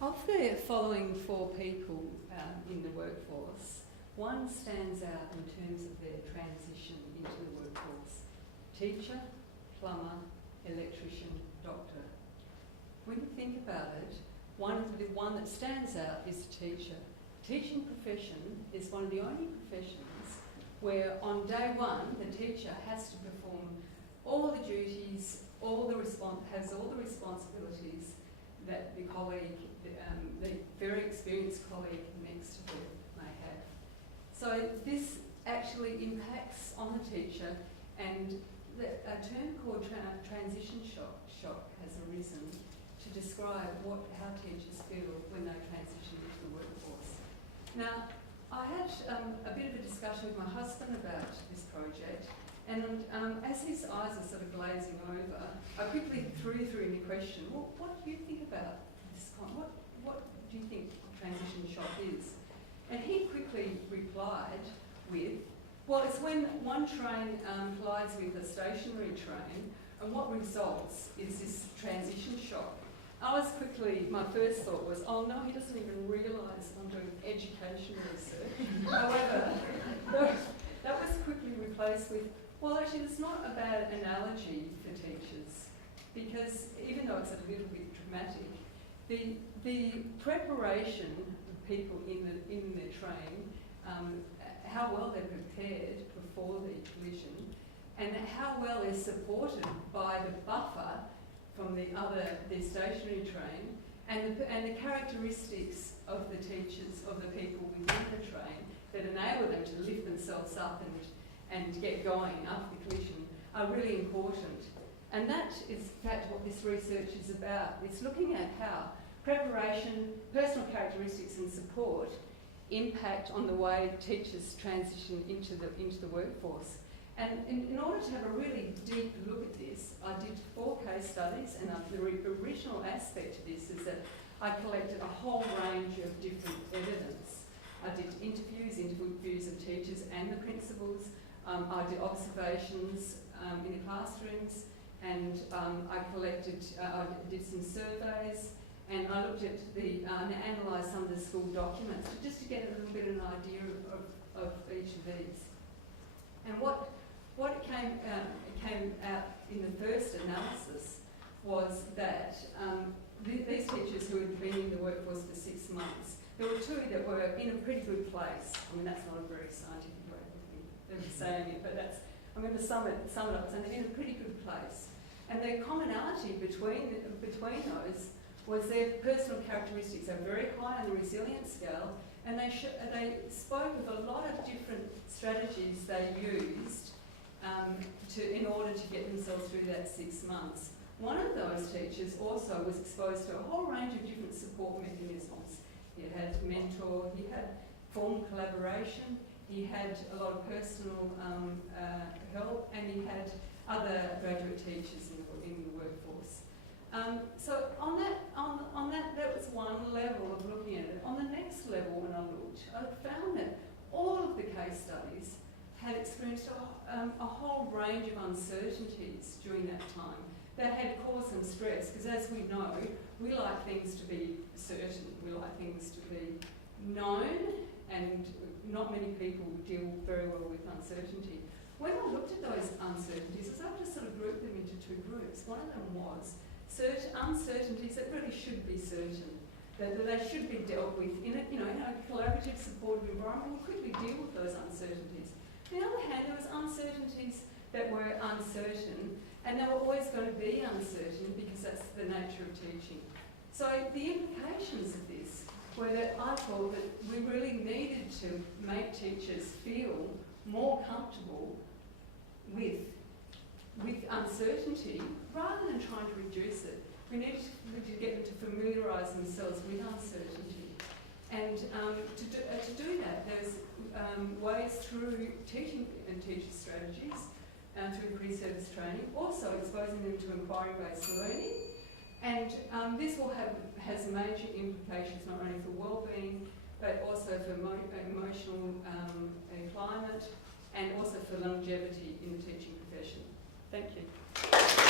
Of the following four people in the workforce, one stands out in terms of their transition into the workforce. Teacher, plumber, electrician, doctor. When you think about it, the one that stands out is teacher. Teaching profession is one of the only professions where on day one the teacher has to perform all the duties, has all the responsibilities that the colleague, the very experienced colleague next to them may have. So this actually impacts on the teacher, and a term called transition shock has arisen to describe how teachers feel when they transition into the workforce. Now, I had a bit of a discussion with my husband about this project, and as his eyes are sort of glazing over, I quickly threw him the question, well, what do you think about this? What do you think transition shock is? And he quickly replied with, well, it's when one train collides with a stationary train, and what results is this transition shock. My first thought was, oh no, he doesn't even realise I'm doing education research. However, that was quickly replaced with, well, actually, it's not a bad analogy for teachers, because even though it's a little bit dramatic, the preparation of people in the train, how well they're prepared before the collision, and how well they're supported by the buffer from the stationary train, and the characteristics of the teachers, of the people within the train that enable them to lift themselves up and get going after the collision are really important. And that is, in fact, what this research is about. It's looking at how preparation, personal characteristics and support impact on the way teachers transition into the workforce. And in order to have a really deep look at this, I did 4 case studies, and the original aspect of this is that I collected a whole range of different evidence. I did interviews of teachers and the principals. I did observations in the classrooms, and I did some surveys, and I looked at and analysed some of the school documents just to get a little bit of an idea of each of these. And what came out in the first analysis was that these teachers who had been in the workforce for 6 months, there were 2 that were in a pretty good place. I mean, that's not a very scientific way of saying it, but I'm going to sum it up, and they're in a pretty good place. And the commonality between those was their personal characteristics are very high on the resilience scale, and they spoke of a lot of different strategies they used in order to get themselves through that 6 months. One of those teachers also was exposed to a whole range of different support mechanisms. He had a mentor, he had formal collaboration, he had a lot of personal help, and he had other graduate teachers in the workforce. So on that was one level of looking at it. On the next level, when I looked, I found that all of the case studies had experienced a whole range of uncertainties during that time that had caused them stress, because as we know, we like things to be certain, we like things to be known, and not many people deal very well with uncertainty. When I looked at those uncertainties, I just sort of grouped them into 2 groups. One of them was uncertainties that really should be certain, that they should be dealt with in a collaborative, supportive environment. We'll quickly deal with those uncertainties. On the other hand, there was uncertainties that were uncertain, and they were always going to be uncertain because that's the nature of teaching. So the implications of this were that I thought that we really needed to make teachers feel more comfortable with uncertainty rather than trying to reduce it. We needed to get them to familiarise themselves with uncertainty. And to do that, there's ways through teaching and teacher strategies, through pre-service training, also exposing them to inquiry-based learning. And this has major implications not only for well-being, but also for emotional climate, and also for longevity in the teaching profession. Thank you.